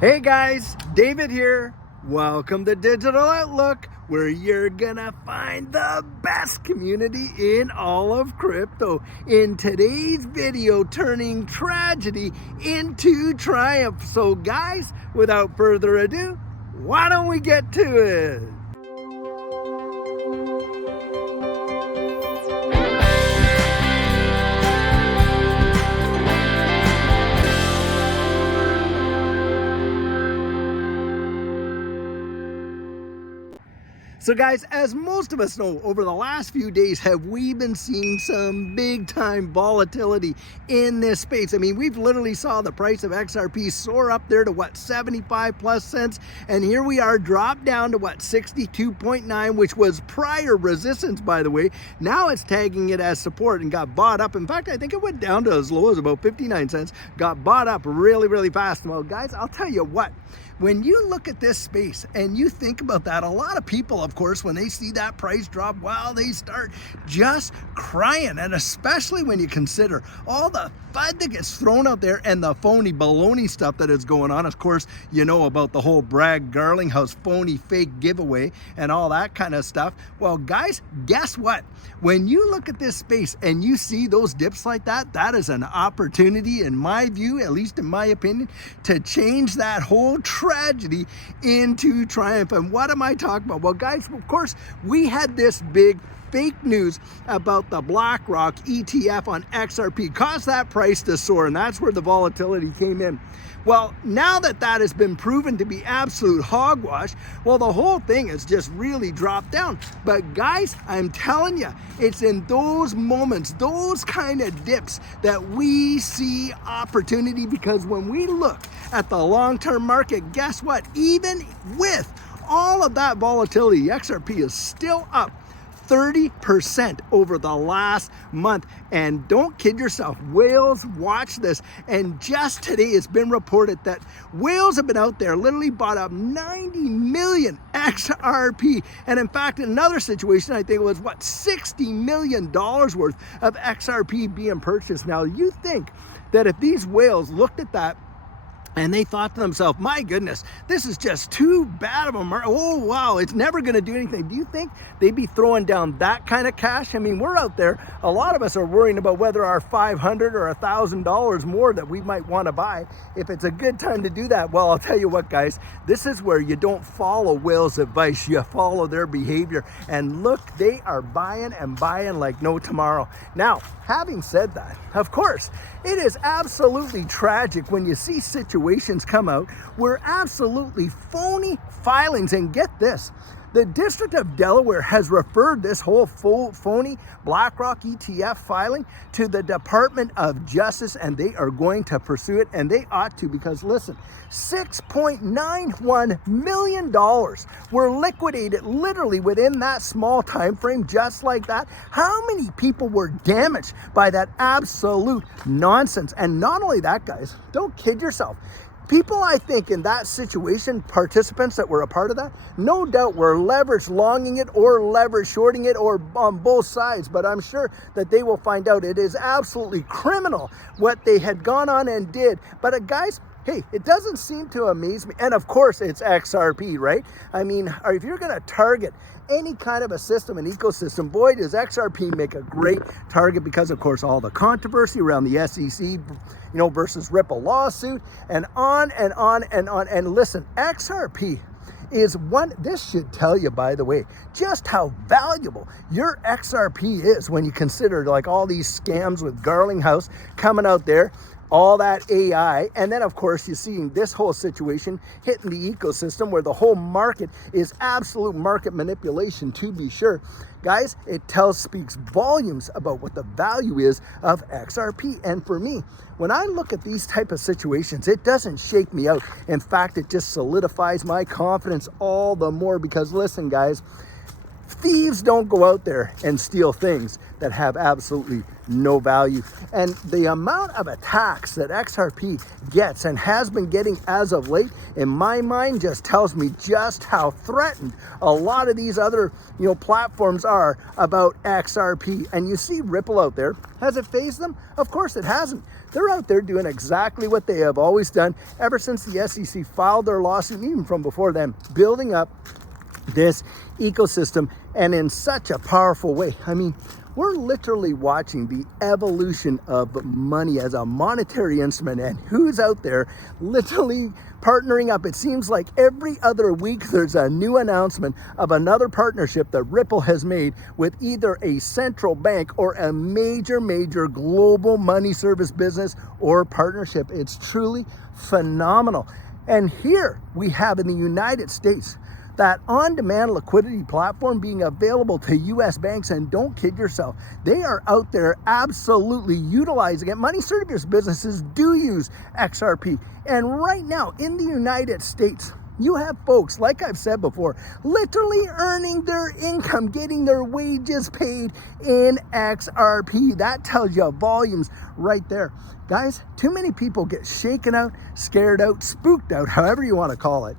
Hey guys, David here. Welcome to Digital Outlook, where you're gonna find the best community in all of crypto. In today's video, turning tragedy into triumph. So guys, without further ado, why don't we get to it? So guys, as most of us know, over the last few days, have we been seeing some big time volatility in this space? I mean, we've literally saw the price of XRP soar up there to what, 75 plus cents, and here we are drop down to what, 62.9, which was prior resistance, by the way. Now it's tagging it as support and got bought up. In fact, I think it went down to as low as about 59 cents, got bought up really fast. Well guys, I'll tell you what, when you look at this space and you think about that, a lot of people, of course, when they see that price drop, well, they start just crying. And especially when you consider all the FUD that gets thrown out there and the phony baloney stuff that is going on. Of course, you know about the whole Bragg Garlinghouse phony fake giveaway and all that kind of stuff. Well, guys, guess what? When you look at this space and you see those dips like that, that is an opportunity, in my view, at least in my opinion, to change that whole tragedy into triumph. And what am I talking about? Well, guys, of course, we had this big fake news about the BlackRock ETF on XRP, caused that price to soar, and that's where the volatility came in. Well, now that that has been proven to be absolute hogwash, well, the whole thing has just really dropped down. But guys, I'm telling you, it's in those moments, those kind of dips, that we see opportunity, because when we look at the long-term market, guess what? Even with all of that volatility, the XRP is still up 30% over the last month. And don't kid yourself, whales watch this. And just today it's been reported that whales have been out there, literally bought up 90 million XRP. And in fact, in another situation, I think it was what, $60 million worth of XRP being purchased. Now you think that if these whales looked at that and they thought to themselves, my goodness, this is just too bad of a market. Oh, wow, it's never going to do anything. Do you think they'd be throwing down that kind of cash? I mean, we're out there. A lot of us are worrying about whether our $500 or $1,000 more that we might want to buy, if it's a good time to do that. Well, I'll tell you what, guys, this is where you don't follow whales' advice. You follow their behavior. And look, they are buying and buying like no tomorrow. Now, having said that, of course, it is absolutely tragic when you see situations come out where absolutely phony filings, and get this, the District of Delaware has referred this whole phony BlackRock ETF filing to the Department of Justice, and they are going to pursue it, and they ought to, because listen, $6.91 million were liquidated literally within that small time frame, just like that. How many people were damaged by that absolute nonsense? And not only that, guys, don't kid yourself. People, I think, in that situation, participants that were a part of that, no doubt were leverage longing it or leverage shorting it, or on both sides. But I'm sure that they will find out it is absolutely criminal what they had gone on and did. But guys, hey, it doesn't seem to amaze me. And of course, it's XRP, right? I mean, if you're going to target any kind of a system, an ecosystem, boy, does XRP make a great target, because of course all the controversy around the SEC, versus Ripple lawsuit, and on and on and on. And listen, XRP is one, this should tell you, by the way, just how valuable your XRP is when you consider like all these scams with Garlinghouse coming out there, all that AI, and then of course you're seeing this whole situation hitting the ecosystem where the whole market is absolute market manipulation, to be sure. Guys, it speaks volumes about what the value is of XRP. And for me, when I look at these type of situations, it doesn't shake me out. In fact, it just solidifies my confidence all the more, because listen, guys, thieves don't go out there and steal things that have absolutely no value. And the amount of attacks that XRP gets and has been getting as of late, in my mind, just tells me just how threatened a lot of these other, platforms are about XRP. And you see Ripple out there. Has it phased them? Of course it hasn't. They're out there doing exactly what they have always done ever since the SEC filed their lawsuit, even from before then, building up this ecosystem, and in such a powerful way. I mean, we're literally watching the evolution of money as a monetary instrument, and who's out there literally partnering up. It seems like every other week there's a new announcement of another partnership that Ripple has made with either a central bank or a major global money service business or partnership. It's truly phenomenal. And here we have in the United States that on-demand liquidity platform being available to US banks, and don't kid yourself, they are out there absolutely utilizing it. Money service businesses do use XRP. And right now in the United States, you have folks, like I've said before, literally earning their income, getting their wages paid in XRP. That tells you volumes right there. Guys, too many people get shaken out, scared out, spooked out, however you want to call it,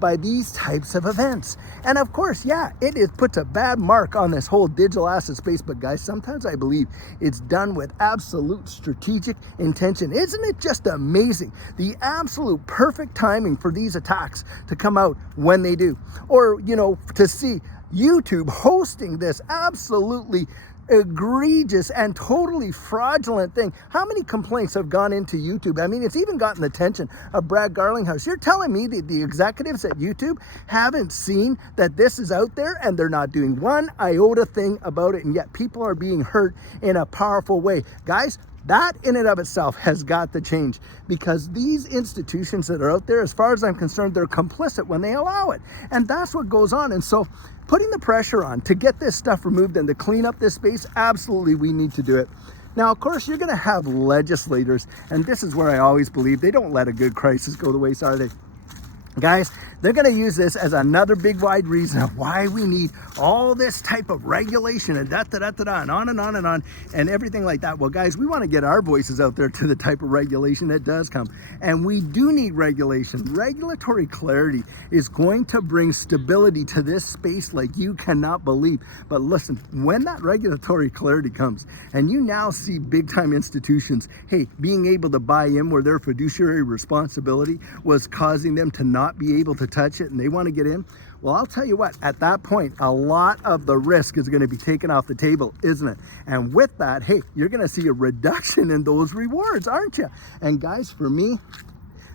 by these types of events. And of course, it puts a bad mark on this whole digital asset space. But guys, sometimes I believe it's done with absolute strategic intention. Isn't it just amazing? The absolute perfect timing for these attacks to come out when they do. Or, to see YouTube hosting this absolutely egregious and totally fraudulent thing. How many complaints have gone into YouTube? I mean, it's even gotten the attention of Brad Garlinghouse. You're telling me that the executives at YouTube haven't seen that this is out there and they're not doing one iota thing about it, and yet people are being hurt in a powerful way. Guys, that in and of itself has got to change, because these institutions that are out there, as far as I'm concerned, they're complicit when they allow it. And that's what goes on. And so putting the pressure on to get this stuff removed and to clean up this space, absolutely we need to do it. Now, of course, you're going to have legislators, and this is where I always believe they don't let a good crisis go to waste, are they? Guys, they're going to use this as another big wide reason of why we need all this type of regulation and and on and on and on and everything like that. Well, guys, we want to get our voices out there to the type of regulation that does come. And we do need regulation. Regulatory clarity is going to bring stability to this space like you cannot believe. But listen, when that regulatory clarity comes and you now see big time institutions, being able to buy in where their fiduciary responsibility was causing them to not be able to touch it, and they want to get in, well, I'll tell you what, at that point, a lot of the risk is going to be taken off the table, isn't it? And with that, you're going to see a reduction in those rewards, aren't you? And guys, for me,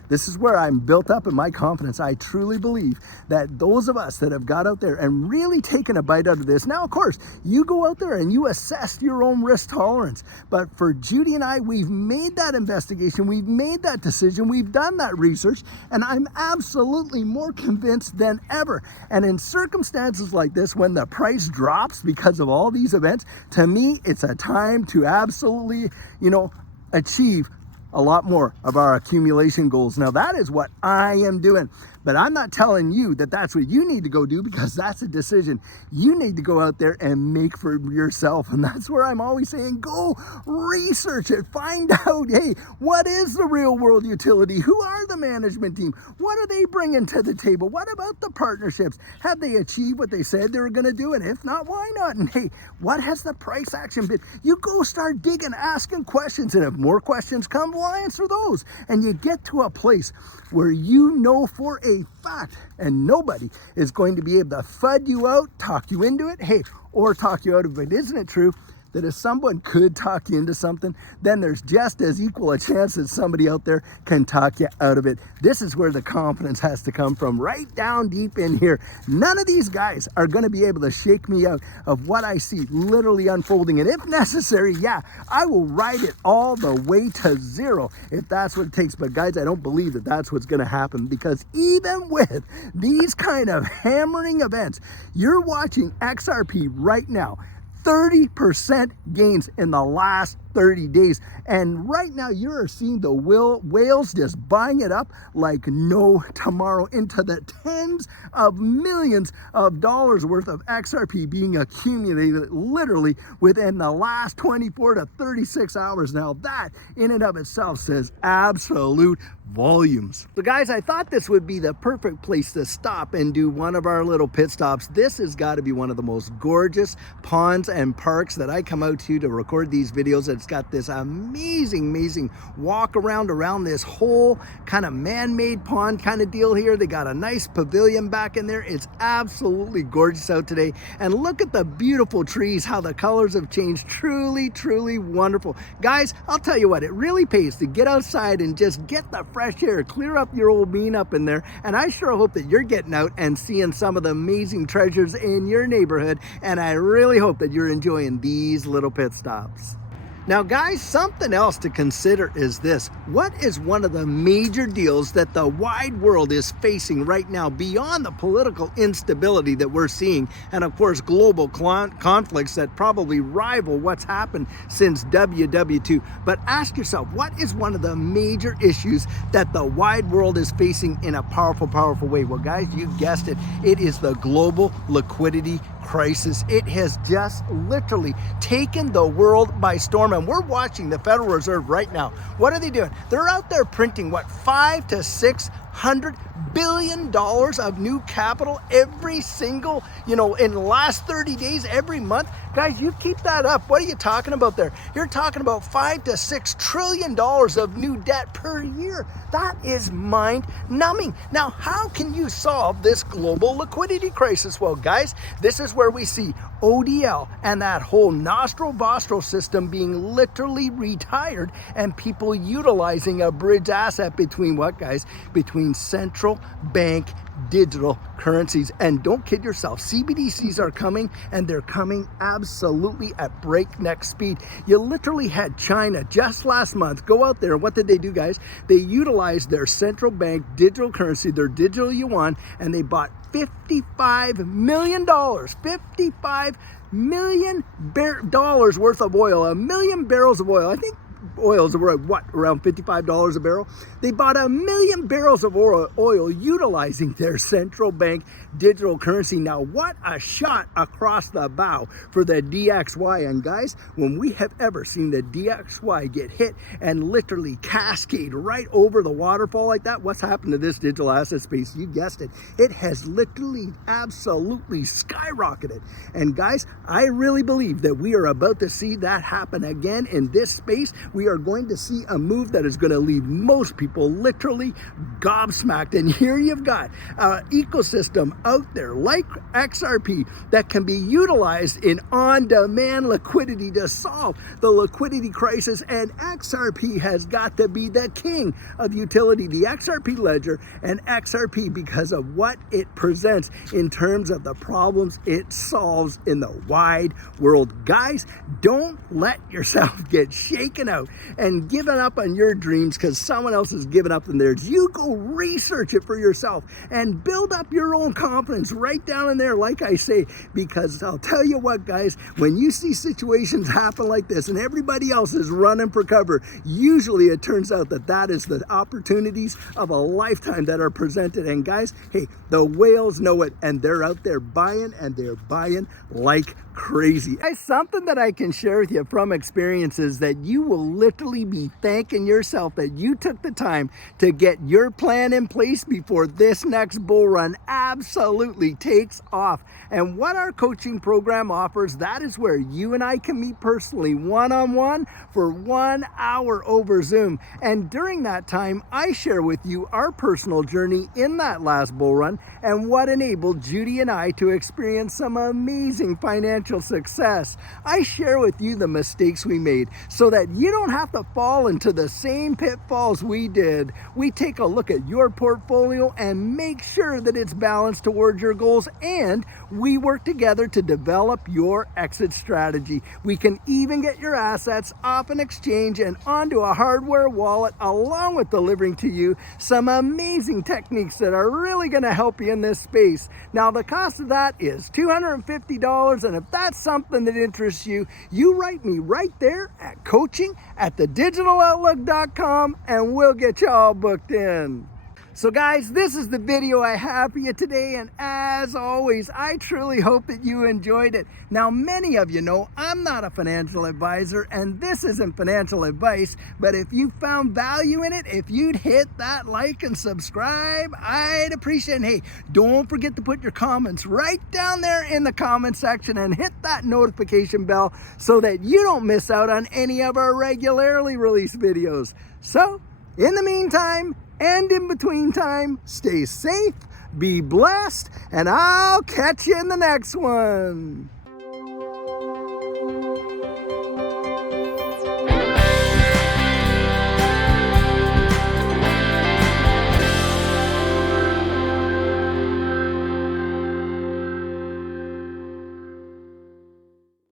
this is where I'm built up in my confidence. I truly believe that those of us that have got out there and really taken a bite out of this, now, of course, you go out there and you assess your own risk tolerance. But for Judy and I, we've made that investigation. We've made that decision. We've done that research. And I'm absolutely more convinced than ever. And in circumstances like this, when the price drops because of all these events, to me, it's a time to absolutely, achieve a lot more of our accumulation goals. Now, that is what I am doing. But I'm not telling you that that's what you need to go do, because that's a decision you need to go out there and make for yourself. And that's where I'm always saying, go research it. Find out, what is the real world utility? Who are the management team? What are they bringing to the table? What about the partnerships? Have they achieved what they said they were going to do? And if not, why not? And what has the price action been? You go start digging, asking questions. And if more questions come, we'll answer those. And you get to a place where you know for a fact, and nobody is going to be able to FUD you out, talk you into it, or talk you out of it. Isn't it true that if someone could talk you into something, then there's just as equal a chance that somebody out there can talk you out of it? This is where the confidence has to come from, right down deep in here. None of these guys are going to be able to shake me out of what I see literally unfolding. And if necessary, I will ride it all the way to zero if that's what it takes. But guys, I don't believe that that's what's going to happen, because even with these kind of hammering events, you're watching XRP right now 30% gains in the last 30 days. And right now you are seeing the whales just buying it up like no tomorrow, into the tens of millions of dollars worth of XRP being accumulated literally within the last 24 to 36 hours. Now that in and of itself says absolute volumes. So guys, I thought this would be the perfect place to stop and do one of our little pit stops. This has got to be one of the most gorgeous ponds and parks that I come out to record these videos. It's got this amazing walk around this whole kind of man-made pond kind of deal here. They got a nice pavilion back in there. It's absolutely gorgeous out today. And look at the beautiful trees, how the colors have changed. Truly wonderful. Guys, I'll tell you what, it really pays to get outside and just get the fresh air, clear up your old bean up in there. And I sure hope that you're getting out and seeing some of the amazing treasures in your neighborhood. And I really hope that you're enjoying these little pit stops. Now guys, something else to consider is this. What is one of the major deals that the wide world is facing right now beyond the political instability that we're seeing, and of course global conflicts that probably rival what's happened since WW2? But ask yourself, what is one of the major issues that the wide world is facing in a powerful way? Well guys, you guessed it. It is the global liquidity crisis. It has just literally taken the world by storm, and we're watching the Federal Reserve right now. What are they doing? They're out there printing what, $500 to $600 billion of new capital every single, in the last 30 days, every month. Guys, you keep that up. What are you talking about there? You're talking about $5 to $6 trillion of new debt per year. That is mind numbing. Now, how can you solve this global liquidity crisis? Well, guys, this is where we see ODL and that whole nostro-vostro system being literally retired, and people utilizing a bridge asset between what, guys? Between central bank digital currencies. And don't kid yourself, CBDCs are coming, and they're coming absolutely at breakneck speed. You literally had China just last month go out there. What did they do, guys? They utilized their central bank digital currency, their digital yuan, and they bought $55 million worth of oil, 1 million barrels of oil. I think oils were around $55 a barrel. They bought 1 million barrels of oil utilizing their central bank digital currency. Now, what a shot across the bow for the DXY. And guys, when we have ever seen the DXY get hit and literally cascade right over the waterfall like that, what's happened to this digital asset space? You guessed it. It has literally absolutely skyrocketed. And guys, I really believe that we are about to see that happen again in this space. We are going to see a move that is going to leave most people literally gobsmacked. And here you've got an ecosystem out there like XRP that can be utilized in on-demand liquidity to solve the liquidity crisis. And XRP has got to be the king of utility, the XRP ledger and XRP, because of what it presents in terms of the problems it solves in the wide world. Guys, don't let yourself get shaken out and given up on your dreams because someone else has given up on theirs. You go research it for yourself and build up your own confidence right down in there, like I say, because I'll tell you what, guys, when you see situations happen like this and everybody else is running for cover, usually it turns out that that is the opportunities of a lifetime that are presented. And guys, hey, the whales know it, and they're out there buying, and they're buying like crazy. Guys, something that I can share with you from experiences that you will literally be thanking yourself that you took the time to get your plan in place before this next bull run absolutely takes off. And what our coaching program offers, that is where you and I can meet personally one-on-one for 1 hour over Zoom. And during that time, I share with you our personal journey in that last bull run and what enabled Judy and I to experience some amazing financial success. I share with you the mistakes we made so that you don't don't have to fall into the same pitfalls we did. We take a look at your portfolio and make sure that it's balanced towards your goals, and we work together to develop your exit strategy. We can even get your assets off an exchange and onto a hardware wallet, along with delivering to you some amazing techniques that are really going to help you in this space. Now, the cost of that is $250, and if that's something that interests you, you write me right there at coaching@thedigitaloutlook.com and we'll get you all booked in. So guys, this is the video I have for you today, and as always, I truly hope that you enjoyed it. Now, many of you know I'm not a financial advisor, and this isn't financial advice, but if you found value in it, if you'd hit that like and subscribe, I'd appreciate it. And hey, don't forget to put your comments right down there in the comment section and hit that notification bell so that you don't miss out on any of our regularly released videos. So, in the meantime, and in between time, stay safe, be blessed, and I'll catch you in the next one.